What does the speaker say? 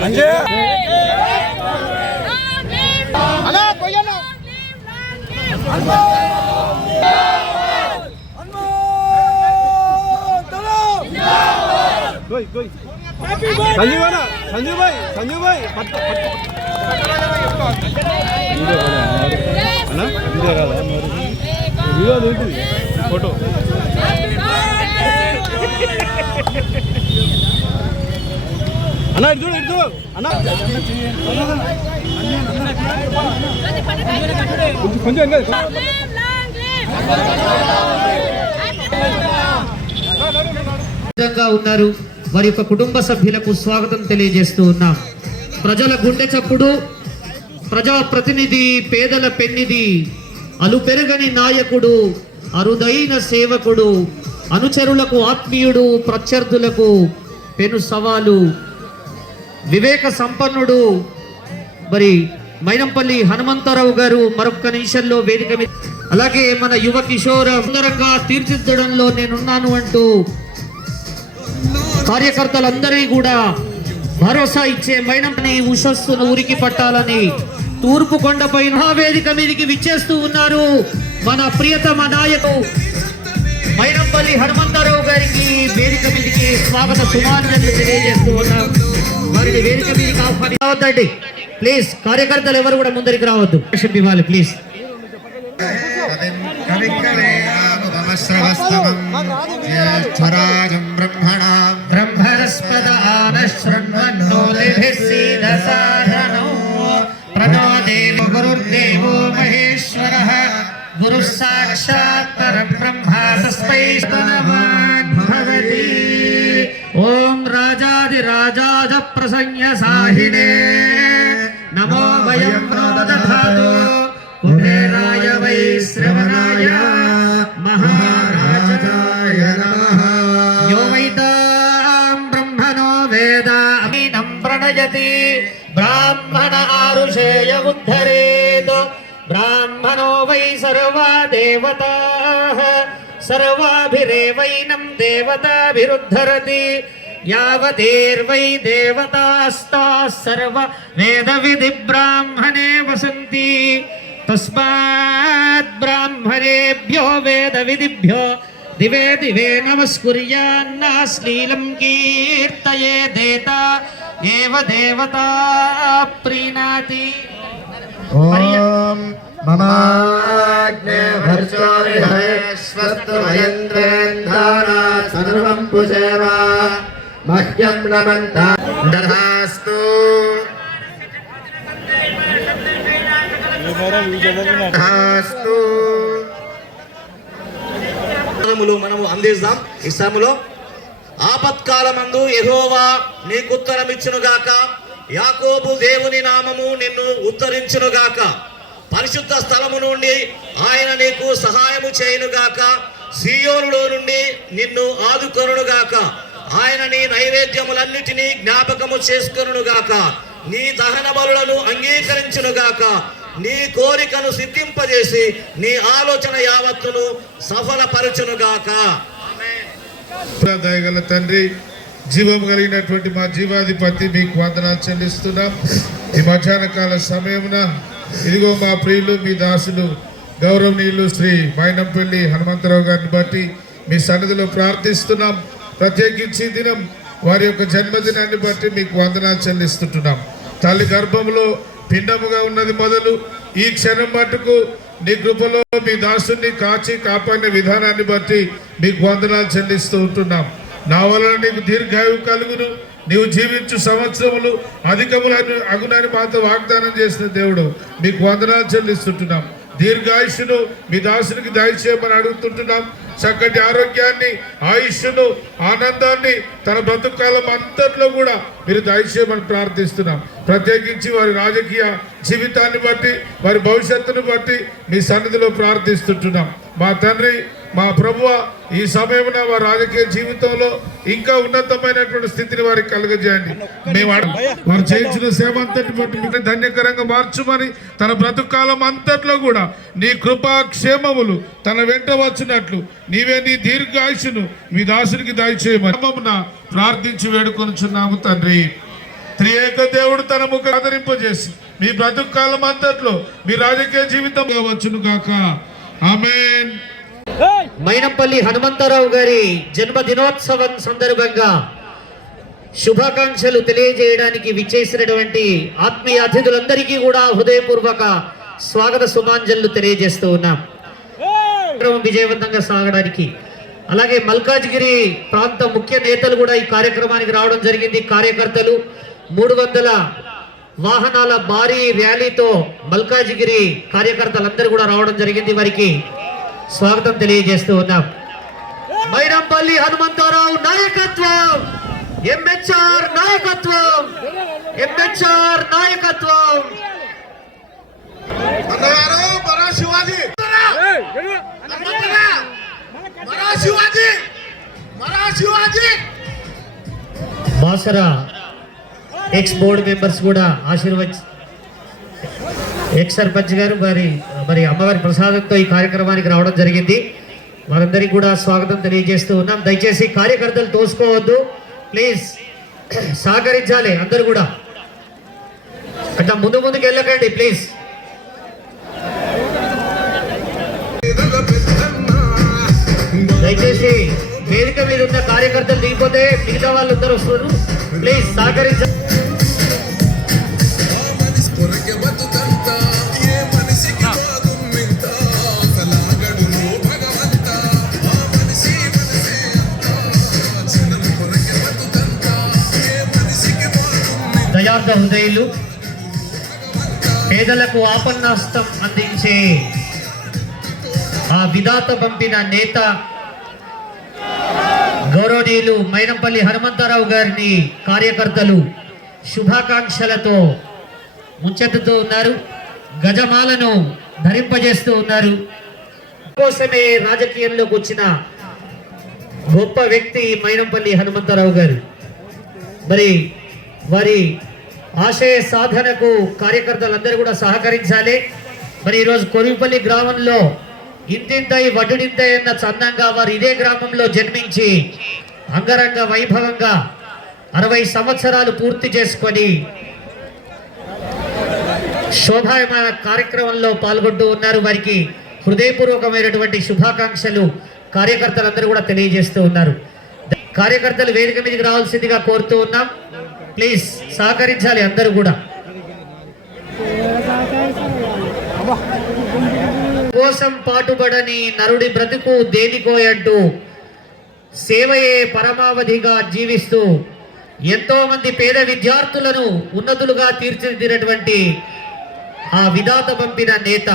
संजू भाई फोटो అన్న ఇటు అన్న కొంచెం ఉన్నారు. వారి యొక్క కుటుంబ సభ్యులకు స్వాగతం తెలియజేస్తూ ఉన్నాం. ప్రజల గుండె చప్పుడు, ప్రజా ప్రతినిధి, పేదల పెన్నిధి, అలుపెరగని నాయకుడు, అరుదైన సేవకుడు, అనుచరులకు ఆత్మీయుడు, ప్రత్యర్థులకు పెను సవాలు, వివేక సంపన్నుడు మరి మైనంపల్లి హనుమంతరావు గారు మరొక నిమిషంలో వేదిక మీద. అలాగే మన యువ కిషోర సుందరంగా తీర్చిదిద్దడంలో నేనున్నాను అంటూ కార్యకర్తలందరినీ కూడా భరోసా ఇచ్చే మైనంపల్లి ఉషస్సును ఉరికి పట్టాలని తూర్పు కొండపైన వేదిక మీదకి విచ్చేస్తూ ఉన్నారు మన ప్రియతమ నాయకుడు మైనంపల్లి హనుమంతరావు గారికి వేదిక మీదకి స్వాగత సుమాన్యులను తెలియజేస్తూ ఉన్నాం. వారిని వేదిక మీదకి ఆహ్వానించవద్దండి ప్లీజ్. కార్యకర్తలు ఎవరు కూడా ముందరికి రావద్దు. ఇవ్వాలి ప్లీజ్. గురు సాక్షాత్ పరబ్రహ్మ తస్మై స్తనవాన్ భవతి. ఓం రాజాదిరాజాజ ప్రసంయ సాహినే నమో వయం దధాతు కుబేరాయ వై శ్రవణాయ మహారాజాయ నమః. యో వైతాం బ్రహ్మణో వేద అమీనం ప్రణయతి బ్రాహ్మణ ఆరుషేయ ఉద్ధరేత్. బ్రాహ్మణో వై సర్వా దేవతాః సర్వాభిరేవైనం దేవతాభిరుద్ధరతి. యావదేర్వై దేవతాస్తాః సర్వ వేద విధి బ్రాహ్మణే వసంతి. తస్మాత్ బ్రాహ్మణేభ్యో వేద విధిభ్యో దివే దివే నమస్కుర్యాన్నాశ్లీలం కీర్తయేదేత ఏవ దేవతా ప్రీణాతి. ఓం మమాజ్ఞే భర్చోరిహే స్వస్త్వయంద్రేంద్రానా సర్వం పుషేమ మహ్యం నమంతా దధాస్తు. మనము అందిస్తాం. ఈ సమయంలో ఆపత్కాలమందు యెహోవా నీకు ఉత్తరమిచ్చునుగాక. యాకోబు దేవుని నామము నిన్ను ఉత్తరించునుగాక. పరిశుద్ధ స్థలము నుండి ఆయన నీకు సహాయము చేయునుగాక. సీయోనులో నుండి నిన్ను ఆదుకొనుగాక. ఆయన నీ నైవేద్యములన్నిటినీ జ్ఞాపకము చేసుకొనుగాక. నీ దహన బలులను అంగీకరించునుగాక. నీ కోరికను సిద్ధింపజేసి నీ ఆలోచన యావత్తును సఫలపరచునుగాక. దయగల తండ్రి, జీవం కలిగినటువంటి మా జీవాధిపతి మీకు వందనాలు చెల్లిస్తున్నాం. ఈ మధ్యాహ్న కాల సమయమున ఇదిగో మా ప్రియులు మీ దాసులు గౌరవనీయులు శ్రీ మైనంపల్లి హనుమంతరావు గారిని బట్టి మీ సన్నిధిలో ప్రార్థిస్తున్నాం. ప్రత్యేకించి దినం వారి యొక్క జన్మదినాన్ని బట్టి మీకు వందనాలు చెల్లిస్తుంటున్నాం. తల్లి గర్భంలో పిండముగా ఉన్నది మొదలు ఈ క్షణం మట్టుకు నీ కృపలో మీ దాసుని కాచి కాపాడిన విధానాన్ని బట్టి మీకు వందనాలు చెల్లిస్తూ ఉంటున్నాం. నా వలన నీకు దీర్ఘాయువు కలుగును, నీవు జీవించు సంవత్సరములు అధికములను అగునని మాతో వాగ్దానం చేసిన దేవుడు మీకు వందనాలు చెల్లిస్తుంటున్నాం. దీర్ఘాయుష్ను మీ దాసునికి దయచేయమని అడుగుతుంటున్నాం. చక్కటి ఆరోగ్యాన్ని, ఆయుష్ను, ఆనందాన్ని తన బ్రతుకాలం అంతట్లో కూడా మీరు దయచేయమని ప్రార్థిస్తున్నాం. ప్రత్యేకించి వారి రాజకీయ జీవితాన్ని బట్టి, వారి భవిష్యత్తును బట్టి మీ సన్నిధిలో ప్రార్థిస్తుంటున్నాం. మా తండ్రి, మా ప్రభువ, ఈ సమయమున వారి రాజకీయ జీవితంలో ఇంకా ఉన్నతమైనటువంటి స్థితిని వారికి కలుగజేయండి. మేము వారు చేయించిన సేవ అంతటి బట్టి మీకు ధన్యకరంగా మార్చుమని, తన బ్రతుకాలం అంతట్లో కూడా నీ కృపాక్షేమములు తన వెంట వచ్చినట్లు నీవే నీ దీర్ఘాయుషును మీ దాసునికి దయచేయమని ప్రార్థించి వేడుకొనుచున్నాము తండ్రి. త్రియేక దేవుడు తన ముఖ ఆదరింపజేసి మీ బ్రతుకు కాలం అంతట్లో మీ రాజకీయ జీవితం వచ్చును గాక. ఆమేన్. మైనంపల్లి హనుమంతరావు గారి జన్మదినోత్సవం సందర్భంగా శుభాకాంక్షలు తెలియజేయడానికి విచ్చేసినటువంటి ఆత్మీయ అతిథులందరికీ కూడా హృదయపూర్వక స్వాగత సుమాంజలు తెలియజేస్తూ ఉన్నాం. విజయవంతంగా సాగడానికి అలాగే మల్కాజ్గిరి ప్రాంత ముఖ్య నేతలు కూడా ఈ కార్యక్రమానికి రావడం జరిగింది. కార్యకర్తలు 300 వాహనాల భారీ ర్యాలీతో మల్కాజ్గిరి కార్యకర్తలందరూ కూడా రావడం జరిగింది. వారికి స్వాగతం తెలియజేస్తూ ఉన్నాం. మైనంపల్లి హనుమంతరావు నాయకత్వం, ఎంహెచ్ఆర్ నాయకత్వం, ఎంహెచ్ఆర్ నాయకత్వం. బాసరా ఎక్స్ బోర్డు మెంబర్స్ కూడా ఎక్స్ సర్పంచ్ గారు మరి అమ్మవారి ప్రసాదంతో ఈ కార్యక్రమానికి రావడం జరిగింది. వారందరికీ కూడా స్వాగతం తెలియజేస్తూ ఉన్నాం. దయచేసి కార్యకర్తలు తోసుకోవద్దు, ప్లీజ్ సహకరించాలి. అందరూ కూడా అట్లా ముందుకు వెళ్ళకండి ప్లీజ్. దయచేసి వేదిక మీద ఉన్న కార్యకర్తలు దిగిపోతే మిగతా వాళ్ళు అందరూ వస్తున్నారు. ప్లీజ్ సహకరించాలి. దయార్థ హృదయులు, పేదలకు ఆపన్నాస్తం అందించే ఆ విధాత పంపిన నేత గౌరవనీయులు మైనంపల్లి హనుమంతరావు గారిని కార్యకర్తలు శుభాకాంక్షలతో ముంచెత్తుతూ ఉన్నారు. గజమాలను ధరింపజేస్తూ ఉన్నారు. కోసమే రాజకీయంలోకి వచ్చిన గొప్ప వ్యక్తి మైనంపల్లి హనుమంతరావు గారు. మరి వారి ఆశయ సాధనకు కార్యకర్తలందరూ కూడా సహకరించాలి. మరి ఈరోజు కొరివిపల్లి గ్రామంలో ఇంతింతై వడ్డుడింతై అన్న చందంగా వారు ఇదే గ్రామంలో జన్మించి అంగరంగ వైభవంగా 60 సంవత్సరాలు పూర్తి చేసుకొని శోభాయమాన కార్యక్రమంలో పాల్గొంటూ ఉన్నారు. వారికి హృదయపూర్వకమైనటువంటి శుభాకాంక్షలు కార్యకర్తలందరూ కూడా తెలియజేస్తూ ఉన్నారు. కార్యకర్తలు వేదిక మీదకి రావాల్సిందిగా కోరుతూ ఉన్నాం. ప్లీజ్ సహకరించాలి అందరూ కూడా. కోసం పాటుపడని నరుడి బ్రతుకు దేనికోయంటూ సేవయే పరమావధిగా జీవిస్తూ ఎంతో మంది పేద విద్యార్థులను ఉన్నతులుగా తీర్చిదిద్దినటువంటి ఆ విధాత పంపిన నేత